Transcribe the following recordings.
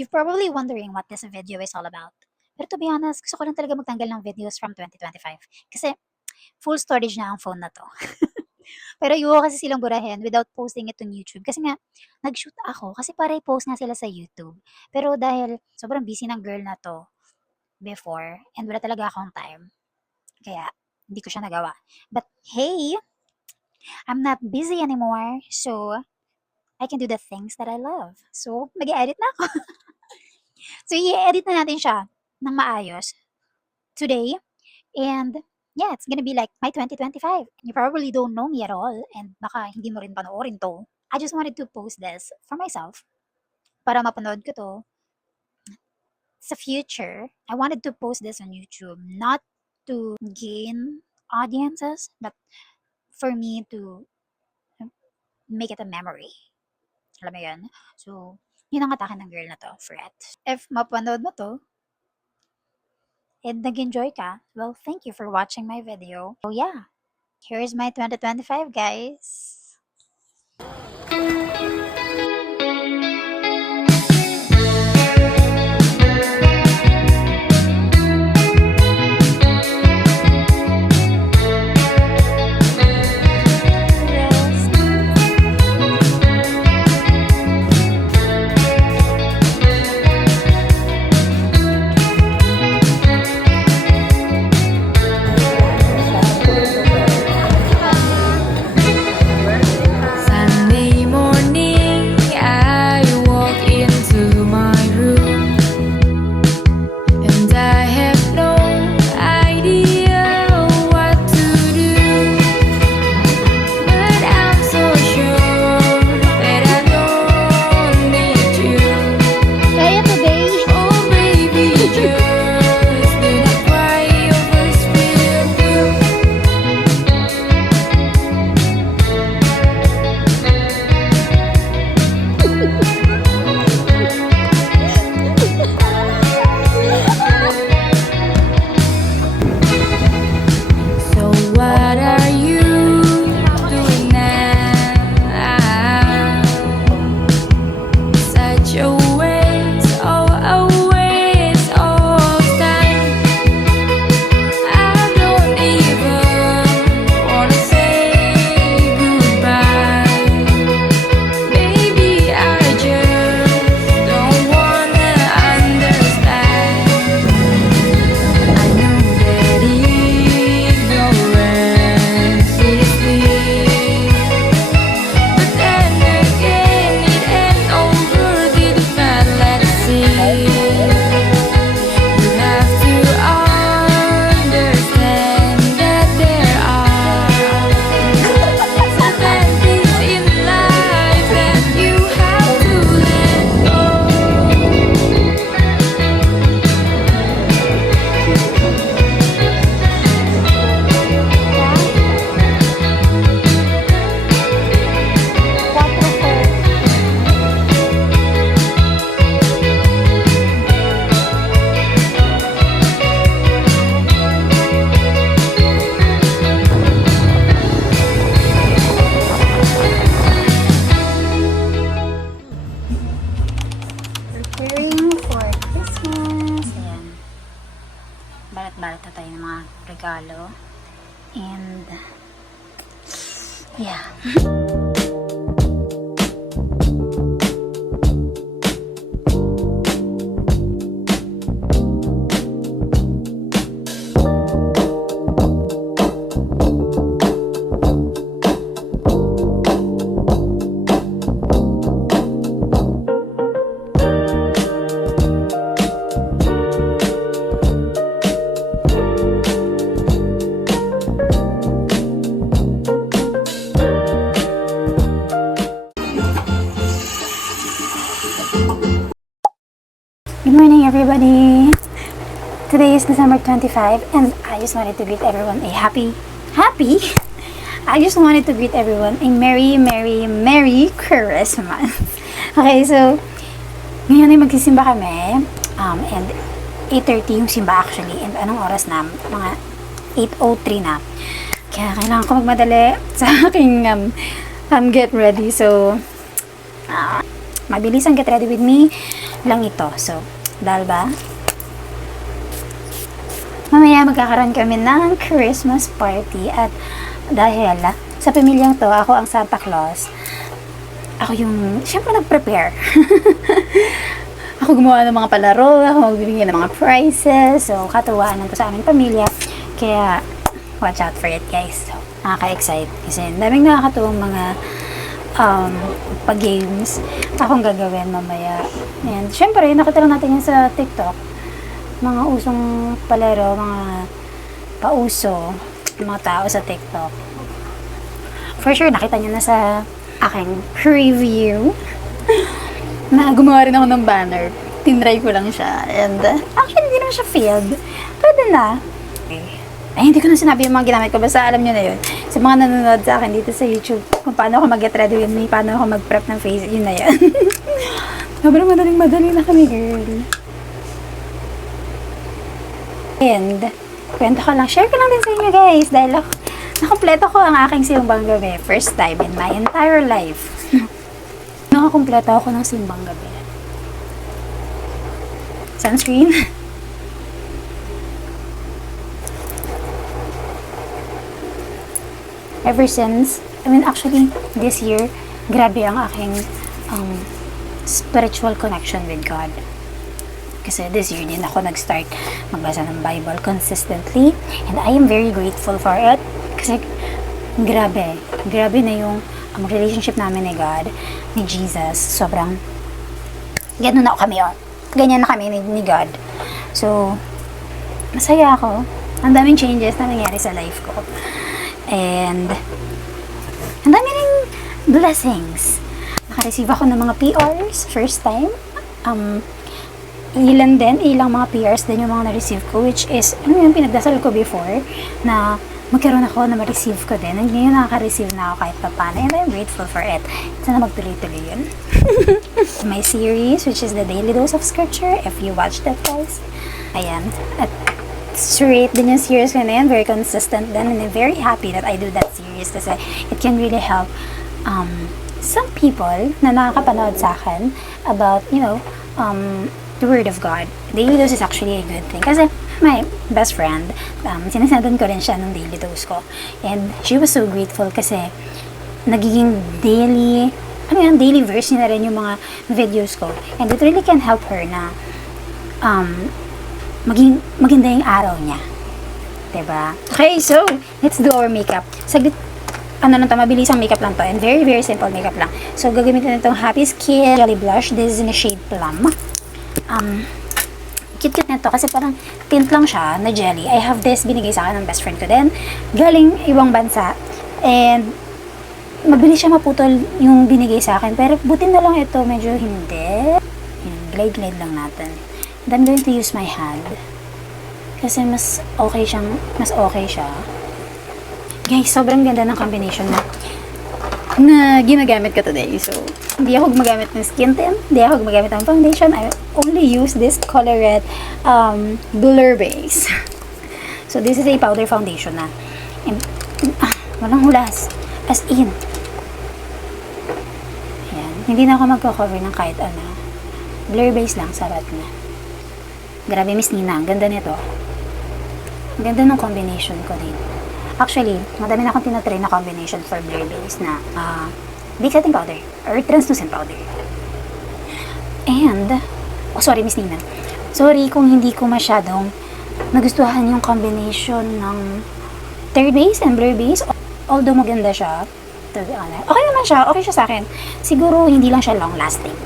You're probably wondering what this video is all about. Pero to be honest, gusto ko lang talaga magtanggal ng videos from 2025. Kasi full storage na ang phone na to. Pero ayoko kasi silang burahin without posting it on YouTube. Kasi nga, nag-shoot ako. Kasi para i-post nga sila sa YouTube. Pero dahil sobrang busy ng girl na to before, and wala talaga akong time. Kaya, hindi ko siya nagawa. But hey, I'm not busy anymore. So, I can do the things that I love. So, mag-edit na ako. So, i-edit na natin siya ng maayos today. And yeah, it's gonna be like my 2025. You probably don't know me at all. And baka hindi mo rin panoorin to. I just wanted to post this for myself. Para mapanood ko to. Sa future, I wanted to post this on YouTube. Not to gain audiences, but for me to make it a memory. Alam mo yun? So, yun ang atake ng girl na to, Fret. If mapanood mo to, and nag-enjoy ka, well, thank you for watching my video. So yeah, here's my 2025, guys. Sunday morning, I walk into my room, and I have no idea what to do. But I'm so sure that I don't need you. Kaya today, Oh, baby, just do not cry over spilled milk. So what are you doing now? Such a waste, a waste of time. I don't even wanna say goodbye. Maybe I just don't wanna understand. I know that ignorance is bliss, but then again it ain't over till you not let it see. You have to understand that there are certain things in life that you have to let go. preparing for Christmas. Ayan. Balat-balat na tayo ng mga regalo. And, yeah. Good morning, everybody. Today is December 25, and I just wanted to greet everyone a happy. I just wanted to greet everyone a Merry Christmas. Okay, so ngayon ay magsisimba kami, and 8:30 yung simba actually, and anong oras na? Mga 8:03 na. Kaya kailangan ko magmadali sa aking get ready. So, mabilis ang get ready with me. lang ito. So, dahil ba? Mamaya magkakaroon kami ng Christmas party at dahil sa pamilyang to, ako ang Santa Claus. Ako yung, syempre nag-prepare. Ako gumawa ng mga palaro, ako magbibigay ng mga prizes. So, katuwaan to sa aming pamilya. Kaya, watch out for it, guys. So, nakaka-excite. Kasi, daming nakakatuwang mga pag-games akong gagawin mamaya. And, syempre, nakita lang natin yan sa TikTok. Mga usong palaro, mga pauso, mga tao sa TikTok. For sure, nakita nyo na sa aking preview na gumawa rin ako ng banner. Tinry ko lang siya. And actually, hindi naman siya failed. Pwede na. Ay, hindi ko na sinabi yung mga ginamit ko. Basta alam nyo na yun. Sa mga nanonood sa akin dito sa YouTube, kung paano ako mag-get ready with me, paano ako mag-prep ng face, yun na yan. Sobrang madali na kami, girl. And, kwento ko lang, share ko lang din sa inyo, guys. Dahil nakompleto ko ang aking simbang gabi. First time in my entire life. Nakakompleto ako ng simbang gabi. Sunscreen. Ever since, actually, this year, grabe ang aking spiritual connection with God. Kasi this year din ako nag-start magbasa ng Bible consistently. And I am very grateful for it. Kasi grabe na yung relationship namin ni God, ni Jesus. Sobrang, ganun na kami yun. Ganyan na kami ni God. So, masaya ako. Ang daming changes na nangyari sa life ko. And, ang dami ring blessings. Naka-receive ako ng mga PRs, first time. Ilang mga PRs din yung mga na-receive ko, which is, yung pinagdasal ko before, na magkaroon ako na ma-receive ko din. And ngayon nakaka-receive na ako kahit paano. And I'm grateful for it. Sana magtuloy-tuloy yun. My series, which is the Daily Dose of Scripture, if you watch that, guys. Ayan. At straight din yung series ko na yan. Very consistent din. And I'm very happy that I do that series kasi it can really help some people na nakakapanood sa akin about, the Word of God. Daily Dose is actually a good thing. Kasi my best friend, sinasendan ko rin siya ng Daily Dose ko. And she was so grateful kasi nagiging daily verse niya na rin yung mga videos ko. And it really can help her na maging maganda yung araw niya. Diba? Okay, so, let's do our makeup. Saglit, mabilis ang makeup lang to. And very, very simple makeup lang. So, gagamitin itong Happy Skin Jelly Blush. This is in the shade Plum. Cute nito kasi parang tint lang siya na jelly. I have this, binigay sa akin ng best friend ko din. Galing ibang bansa. And, mabilis siya maputol yung binigay sa akin. Pero, buti na lang ito, medyo hindi. Glide lang natin. And I'm going to use my hand. Kasi mas okay siya. Guys, sobrang ganda ng combination na ginagamit ko today. So, hindi ako gumagamit ng skin tint, hindi ako gumagamit ng foundation. I only use this Colorette Blur Base. So, this is a powder foundation na. And, walang hulas. As in. Ayan. Hindi na ako magko-cover ng kahit ano. Blur Base lang, sarat na. Grabe, Miss Nina. Ang ganda nito. Ang ganda ng combination ko dito. Actually, madami na akong tinatry na combination for Blur Base na big setting powder or translucent powder. And, sorry Miss Nina. Sorry kung hindi ko masyadong nagustuhan yung combination ng Third Base and Blur Base. Although maganda siya, to be honest. Okay naman siya, okay siya sa akin. Siguro hindi lang siya long lasting.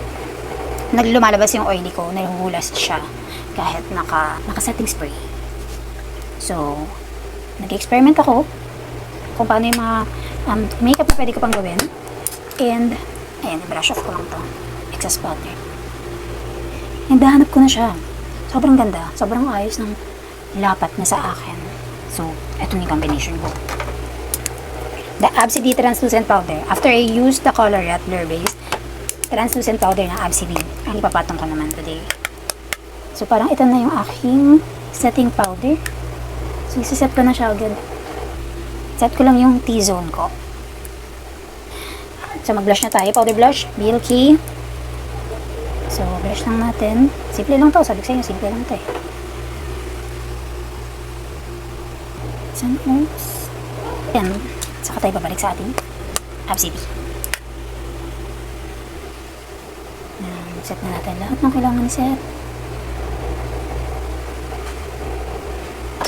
Lumalabas yung oily ko, nahuhulas siya kahit naka-setting spray. So, nag-experiment ako kung paano yung mga makeup na pwede ko pang gawin. And, ayan, i-brush off ko lang to. Excess powder. And nahanap ko na siya. Sobrang ganda. Sobrang ayos ng lapat na sa akin. So, eto yung combination ko. The Absidy Translucent Powder. After I use the Colorette Blur Base, translucent powder ng Absidy. Ang ipapatong ko naman today. So, parang ito na yung aking setting powder. So, isiset ko na siya agad. Set ko lang yung T-zone ko. So, mag-blush na tayo. Powder blush, BLK. So, brush lang natin. Simple lang to. Sabi ko sa inyo, simple lang to eh. Sun oops. Yan. Saka tayo babalik sa ating ABCD. Yan. Set na natin lahat ng kailangan i-set.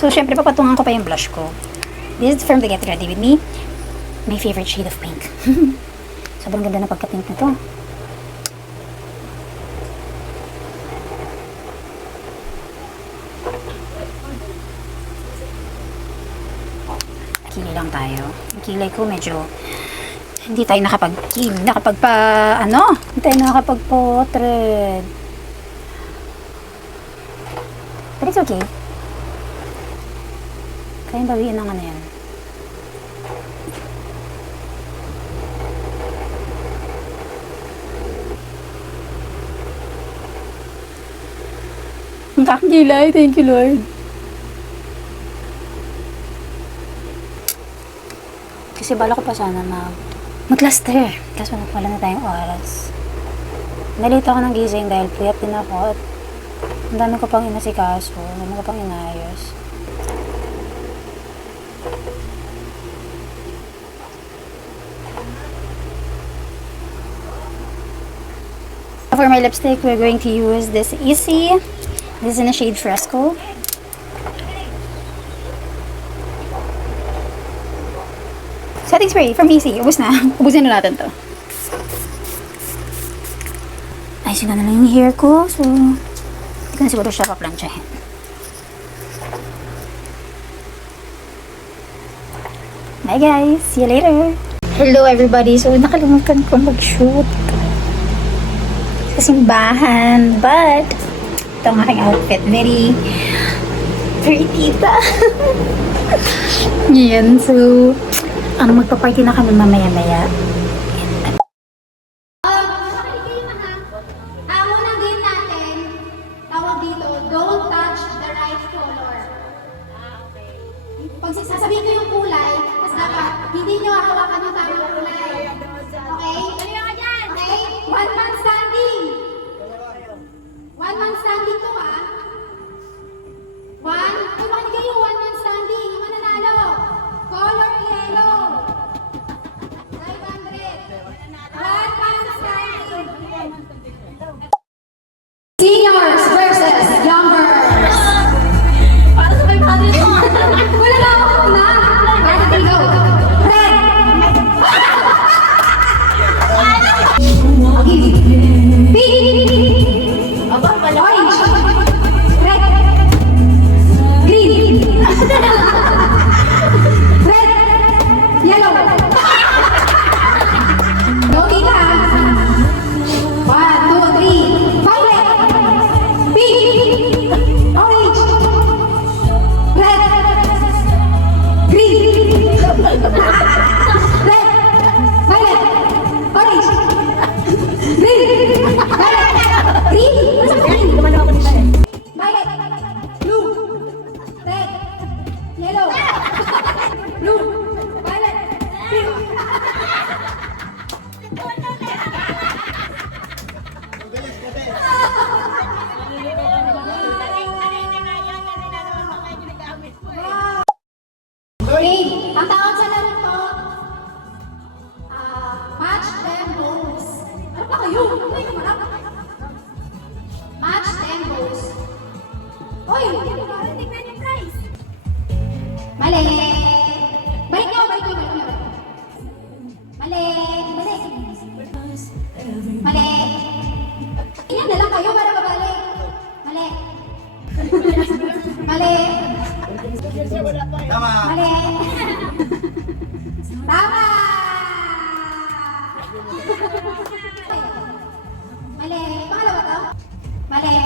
So, syempre, papatungan ko pa yung blush ko. This is from the Get Ready With Me. My favorite shade of pink. Sobrang ganda na pagka-pink na to. Kilay lang tayo. Yung kilay ko medyo hindi tayo hindi tayo nakapag-portrait. But it's okay. Kayang bawiin ng ano yan. Ang kakilay. Thank you, Lord. Kasi bala ko pa sana mag-cluster. Kaso wala na tayong oras. Nalito ako ng gising dahil puyat din ako at ang dami ko pang inasikaso. Ang dami ko pang inayos. For my lipstick, we're going to use this Easy. This is in the shade Fresco. Setting spray from Easy. Ubus na. Ubusin na natin to. Ayusin ko na lang yung hair ko. So, hindi ko na siguro siya paplansyahin. Bye guys. See you later. Hello everybody. So, nakalimutan ko mag-shoot sa simbahan. But, ito ang aking outfit. Very tita. Yan. So, magpa-party na kami mamaya-maya. Ang unang game natin, tawag dito, don't touch the right color. Pag sasabihin ko yung kulay, tapos dapat hindi nyo hahawakan yung tamang kulay. Okay? Okay? One man standing. One man standing to ha. One. Kung bakit kayo one man standing, yung mananalo. Color yellow. 500. One man standing. Seniors versus youngers. Para sa 500. Wala na ako na. Para sa go. Red. Pink. Orange. Red. Green. Red. Yellow. Go tita. 1, 2, 3. Violet. Pink. Orange. Red. Green. Red. Violet. Orange. Green. Violet. Green. Violet. Blue. Red. Yellow. Blue. Violet. Pink. Green. Ang tawag sa laro to, match them goals. Ano pa kayo? Match them goals. Hoy! Tignan yung prize. Mali! Balik nyo, balik nyo, balik nyo. Mali! Mali! Mali! Iyan na lang kayo para mabalik. Mali! Mali! Tama. Mali! Tama! Mali! Pangalawa to? Mali!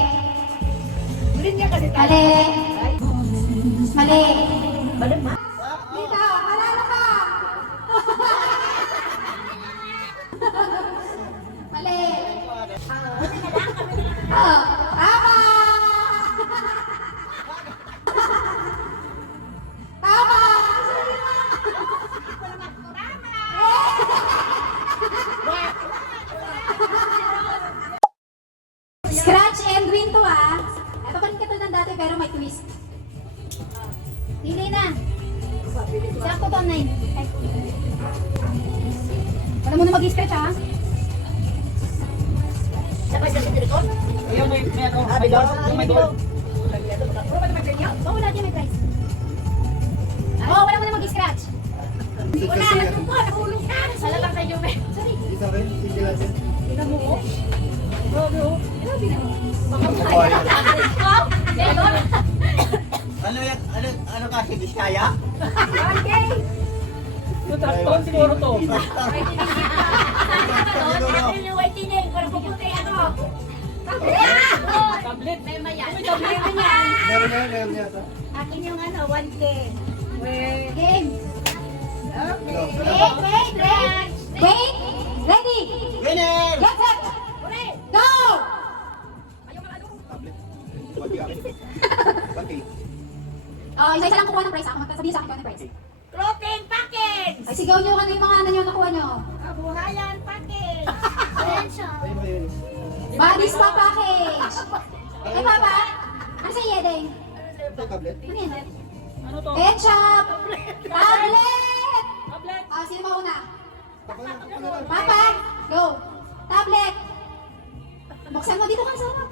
Mali! Mali! Dito! Panalo ka! Mali! Tama! ng dati pero may twist. Pili na. Sakto to, Nay. Wala mo na mag-scratch, ha? Ayun, may ano, may gold. Yung may gold. Oh, wala dyan may price. Oh, wala mo na mag-scratch. Wala, nagpupo, nahulog ka. Sala lang kayo, me. Sorry. Tingnan mo, oh. Grabe, oh. Grabe na. Baka makaya. Oh, ganon. Ano kasi, Biskaya? Okay. Yung trakton siguro to. Tablet. May mayan. Meron yata. Akin yung ano, 1K. Game. Wait. Wait. Ready. Winner! Get set. Go! Oh, isa-isa lang kukuha ng prize. Ako magsasabihin sa akin kung ano prize. Protein package! Ay, sigaw nyo kung ano yung mga ano nyo nakuha nyo. Kabuhayan package! Body spa package. Ay, Papa. Ano sa Yedeng? Tablet. Ano yan? Ano to? Ketchup. Tablet. Tablet. Ah, sino mauna? Papa, go. Tablet. Buksan mo dito ka sa harap.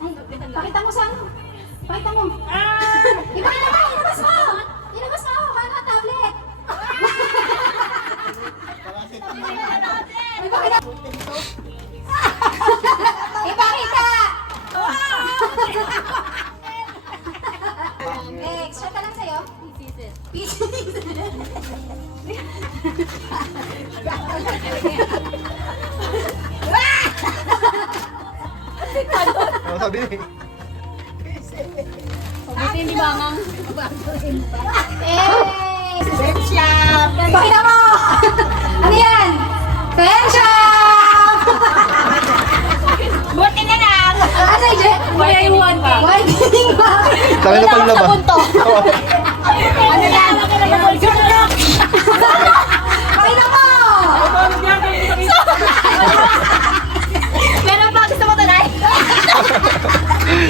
Ay, pakita mo sa ano. Pakita mo. Ipakita mo, ilabas mo. Ilabas mo, paano ang tablet? Ipakita. Ipakita. Next, shot na lang sa'yo. Pieces. Ano sabi niya? Pakita mo! Ano yan? Penshop! Buti na lang! Ano yung jet? Wala yung 1K. Why kidding ba? Kami na paglaba. Ano lang? Pakita mo! Ano niya? Meron pa gusto mo tunay?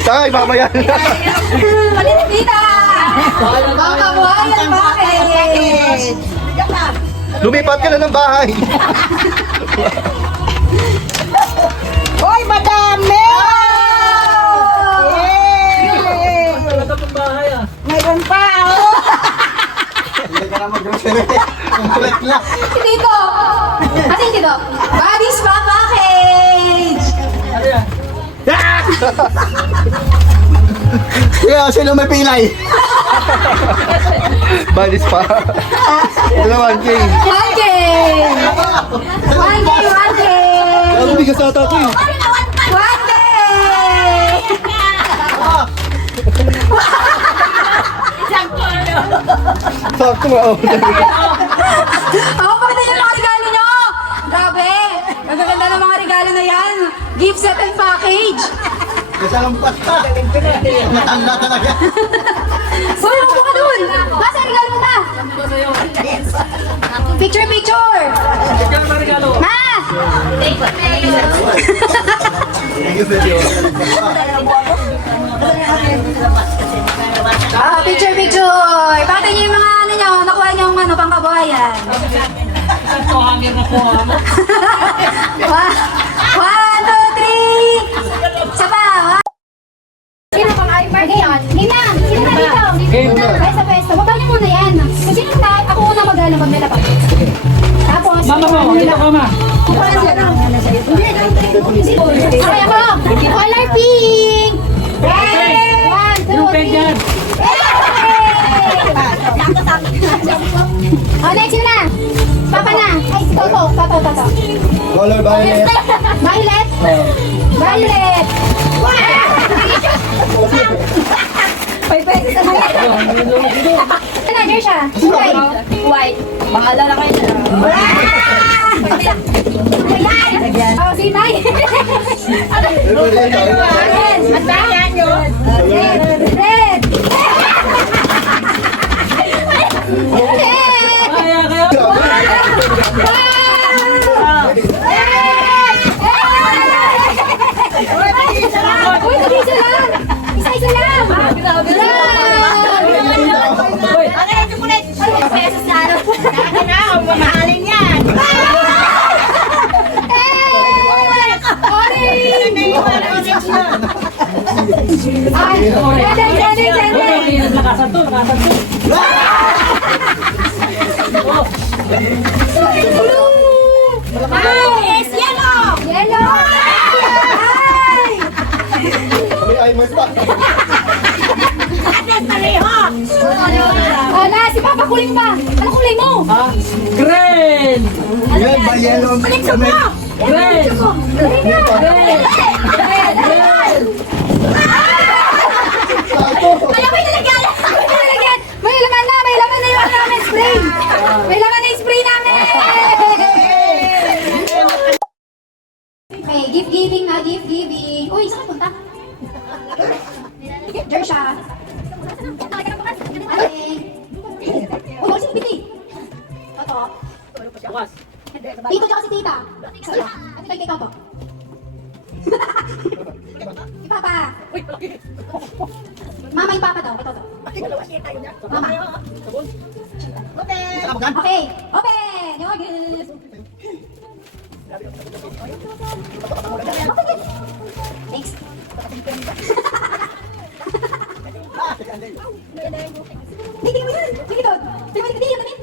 Saka mamaya na. Palitina! Makabuhayan package! Lumipat ka na ng bahay. Hoy, madami! Talaga pong bahay ah. Meron pa, oh! Hindi ka na mag-grocery. Kulit lang. Dito! Kasi dito. Body spa package! Ano yan? Kaya sino may pilay? Badis pa. Ito na 1K. 1K! 1K! Ano bigas ata ito eh. 1K! Sakto nga. Oh. Ako pa rin yung mga regalo nyo! Grabe! Ang ganda ng mga regalo na yan! Gift set and package! Kasi lang pasta. Matanda talaga. Hoy, upo ka dun! Basta regalo mo na! Picture, picture! Ikaw na regalo. Ma! Thank you, video. Ah, picture, picture! Pakita niyo yung mga ano nyo, nakuha niyo yung ano, pangkabuhayan. Isang to hangin na po ah. 1, 2, 3! Isa pa! Sino pang iPad yan? Game na! Sino na dito? Game na. Ay, sa pesto. Baba niyo muna yan. Kung sino na, ako muna mag-ano pag nilapag. Tapos, Mama mo, dito ka ma. okay ako. Color pink! Red! 1, 2, Yung peg 3! yan. Oh, next yun na! Papa na! Ay, si Toto. Toto. Color violet. Violet! Violet! May pesos na yan. Ano, siya? White. Bahala na kayo na. Oh, si Nay. Red. At bayan yun. Red. Red. Kaya kayo. Uy, isa lang. Isa lang. Nabulasan ko. Nice! Yellow! Yellow! Ay! Ay, mo pa. Atas pareho! Ala, si Papa kuling pa! Ano kulay mo? Ah, green! Yan ba yellow? Kuling mo! Green! Kuling mo! Kaya may nalagyan! May nalagyan! May laman na! May laman na yung ano namin spray! May laman na yung spray namin! Okay, gift giving na, gift giving. Uy, saan ka punta? Diyan siya. Okay. Uy, wala si Piti. Toto. Bukas. Tito tsaka si tita. Sa'yo. At ito kay Toto. Si Papa. Mama yung Papa daw, kay Toto. Mama. Okay, open! Yung agad. Thanks. Hindi mo yun! Sige doon! Sige mo, hindi yun namin!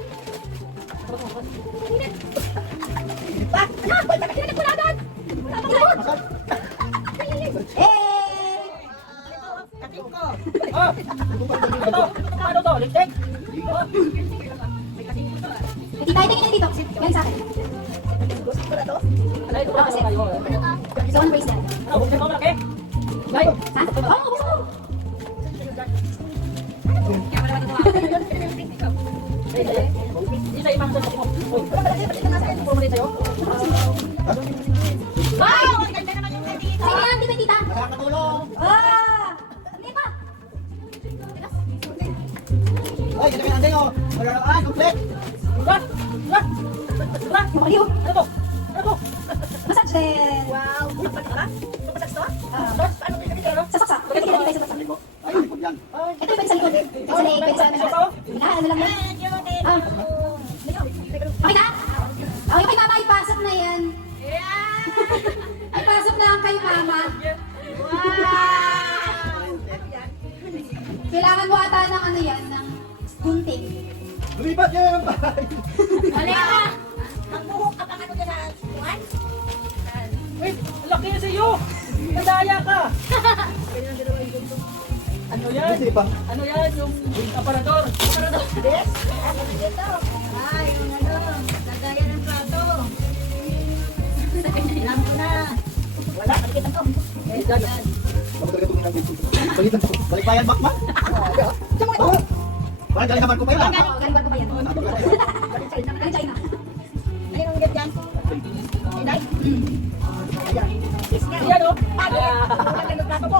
Ah! Ano to? Lipstick? Tita, tingin dito. Yan sa akin. Ano ito? Ano kayo? So, one bracelet. Ano? Buksan mo malaki? Guys! Ha? Oo, gusto ko. Hindi sa ibang sabi mo. Uy, puro mo din sa'yo. Wow! Ang ganda naman yung kay tita. Sige yan, di ba tita? Nakakatulong. Ah! Hindi pa. Ay, ganun ang dino. Magkakaroon, complete. Diba? Diba? Diba? Maliw. Ano to? Ano to? Massage din. Wow. Massage to? Paano kayo dito? Sa saksa. Pwede kita dito sa saksa. Ay, likod yan. Ito yung pwede sa likod. Pwede sa leg, pwede sa ano. Ano lang yan. Ah. Okay na? Okay, kay mama, ipasok na yan. Ipasok na lang kay mama. Kailangan mo ata ng ano yan, ng gunting. Lumipat yan ang bahay. Uy, laki na sa'yo! Nadaya ka! Ano yan? Kasi pa. Ano yan? Yung aparador? Aparador? Yes. Ay, yung ano. Lagaya ng plato. Alam ko na. Wala, nakikita ko. Eh, dyan. Ako talaga tumingin ng dito. Balitan ko. Balik bayan, Bakman. Parang galing naman ko pa yun. Oo, galing ko ba yan? Galing China. Ayun ang ganyan. Inay. Yan o. Lagyan ng plato ko.